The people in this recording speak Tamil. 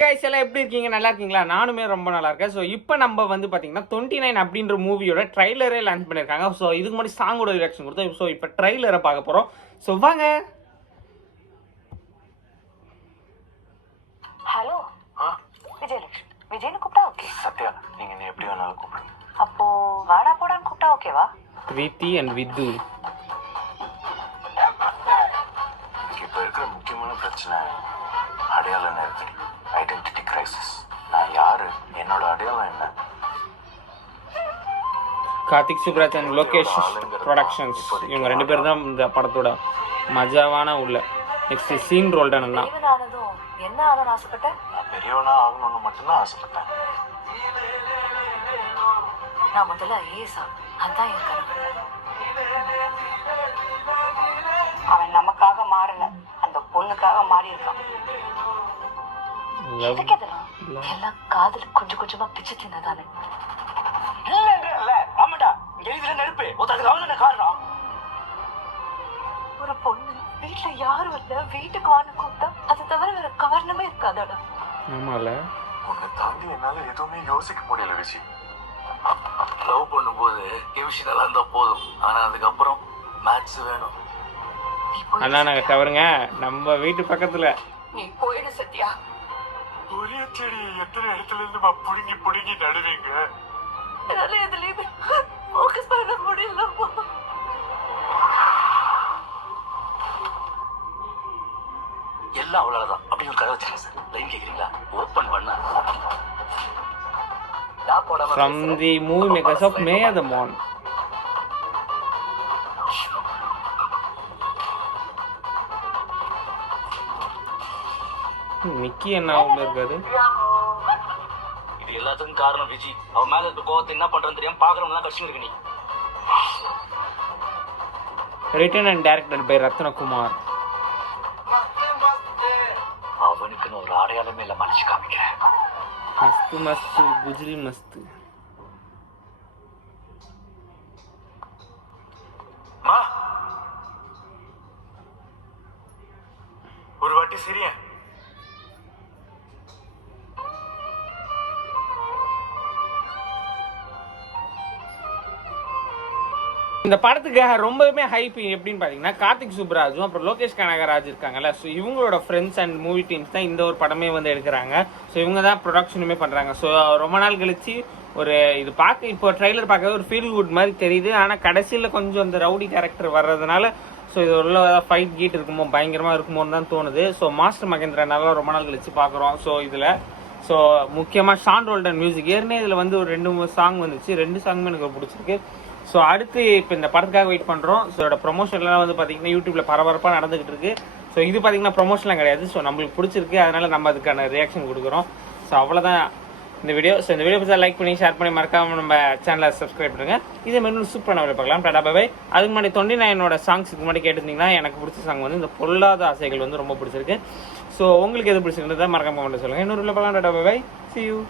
guys எல்லாம் எப்படி இருக்கீங்க? நல்லா இருக்கீங்களா? நானுமே ரொம்ப நல்லா இருக்கேன். ஸோ இப்போ நம்ம வந்து பார்த்தீங்கன்னா 29 அப்படின்ற மூவியோட ட்ரைலரே லான்ச் பண்ணியிருக்காங்க. ஸோ இதுக்கு முன்னாடி சாங்கோட ரியாக்ஷன் கொடுத்தோம். ஸோ இப்போ ட்ரைலரை பார்க்க போகிறோம். ஸோ வாங்க. ஹலோ விஜயலட்சுமி, விஜய்னு கூப்பிட்டா ஓகே. சத்யா, நீங்க என்ன எப்படி வேணாலும் கூப்பிடுங்க. அப்போ வாடா போடான்னு கூப்பிட்டா ஓகேவா? பிரீத்தி அண்ட் வித்து. இப்போ இருக்கிற முக்கியமான பிரச்சனை அடையாள நெருக்கடி, ஐடென்டிட்டி கிரைசிஸ். நான் யாரு, என்னோட அடையாளம் என்ன? கார்த்திக் சுப்ராஜ் அண்ட் லோகேஷ் ப்ரொடக்ஷன்ஸ் இவங்க ரெண்டு பேரும் தான் இந்த படத்தோட மஜாவான உள்ள நெக்ஸ்ட் சீன் ரோல் தான். ஆனதும் என்ன ஆகணும்னு ஆசைப்பட்டேன்? நான் பெரியவனா ஆகணும்னு மட்டும்தான் ஆசைப்பட்டேன். நான் முதல்ல ஐஏஎஸ் அதான் என் கனவு. அவன் நமக்காக மாறல, அந்த பொண்ணுக்காக மாறி இருக்கான். எதுக்கு இதெல்லாம்? எல்லாம் காதல் கொஞ்சம் கொஞ்சமா பிச்சு தின்னதானே. ஒரு பொண்ணு வீட்டுல யாரும் இல்ல, வீட்டுக்கு வான்னு கூப்பிட்டா அதை தவிர வேற காரணமே இருக்காதோட. ஆமால, உன்னை தாண்டி என்னால எதுவுமே யோசிக்க முடியல விஜய். லவ் பண்ணும்போது கெமிஸ்ட்ரி இருந்தா போதும், ஆனா அதுக்கப்புறம் மேட்ச் வேணும். அண்ணா நாங்க தவறுங்க, நம்ம வீட்டு பக்கத்துல. நீ போயிடு சத்யா. ஒரே செடி எத்தனை இடத்துல இருந்து புடுங்கி புடுங்கி நடுவீங்க. என்னால எதுலயுமே ஃபோக்கஸ் பண்ண முடியலப்பா. எல்லாம் அவ்வளவுதான் அப்படின்னு கதை வச்சாங்க சார். லைன் கேக்குறீங்களா? ஓபன் பண்ண From the movie makers of May the Mon. நிக்கி என்ன உள்ள இருக்காரு? இது எல்லாத்துக்கும் காரணம் விஜய். அவன் மேல இருக்க கோவத்தை என்ன பண்றேன்னு தெரியாம பாக்குறவங்க கஷ்டம் இருக்கு. நீ written and directed by Rathnakumar. அவனுக்கு ஒரு அடையாளமே இல்ல, மனுஷ காமிக்கிறேன். மஸ்து மஸ்து குஜ்ரி மஸ்து. ஒரு வாட்டி சிரியா. இந்த படத்துக்காக ரொம்பவுமே ஹைப் எப்படின்னு பார்த்தீங்கன்னா, கார்த்திக் சுப்ராஜும் அப்புறம் லோகேஷ் கனகராஜ் இருக்காங்கல்ல. ஸோ இவங்களோட ஃப்ரெண்ட்ஸ் அண்ட் மூவி டீம்ஸ் தான் இந்த ஒரு படமே வந்து எடுக்கிறாங்க. ஸோ இவங்க தான் ப்ரொடக்ஷனுமே பண்ணுறாங்க. ஸோ ரொம்ப நாள் கழிச்சு ஒரு இது பார்க்க, இப்போ ட்ரைலர் பார்க்கறது ஒரு ஃபீல் குட் மாதிரி தெரியுது. ஆனால் கடைசியில் கொஞ்சம் அந்த ரவுடி கேரக்டர் வர்றதுனால ஸோ இது உள்ள ஃபைட் கீட் இருக்குமோ, பயங்கரமாக இருக்குமோன்னு தான் தோணுது. ஸோ மாஸ்டர் மகேந்திரனால ரொம்ப நாள் கழிச்சு பார்க்குறோம். ஸோ இதில் ஸோ முக்கியமாக ஷான் ரோல்டன் மியூசிக். ஏற்கனவே இதில் வந்து ஒரு 2-3 சாங் வந்துச்சு. 2 சாங்குமே எனக்கு பிடிச்சிருக்கு. ஸோ அடுத்து இப்போ இந்த படத்துக்காக வெயிட் பண்ணுறோம். ஸோ இதோட ப்ரொமோஷன்லாம் வந்து பார்த்தீங்கன்னா யூடியூப்பில் பரபரப்பாக நடந்துகிட்டு இருக்கு. ஸோ இது பார்த்தீங்கன்னா ப்ரொமோஷன்லாம் கிடையாது. ஸோ நம்மளுக்கு பிடிச்சிருக்கு, அதனால் நம்ம அதுக்கான ரியாக்ஷன் கொடுக்குறோம். ஸோ அவ்வளோதான் இந்த வீடியோ. ஸோ இந்த வீடியோ பற்றி லைக் பண்ணி ஷேர் பண்ணி மறக்காமல் நம்ம சேனலை சப்ஸ்கிரைப் பண்ணுங்க. இதே மாதிரி சூப்பரான வீடியோ பார்க்கலாம். Tata bye bye. அதுக்கு முன்னாடி 29 சாங்ஸுக்கு முன்னாடி கேட்டிருந்தீங்கன்னா, எனக்கு பிடிச்ச சாங் வந்து இந்த பொல்லாத ஆசைகள் வந்து ரொம்ப பிடிச்சிருக்கு. ஸோ உங்களுக்கு எது பிடிச்சிருந்ததா மறக்காம சொல்லுங்கள். இன்னொரு வீடியோ பார்க்கலாம். Tata bye bye. See you.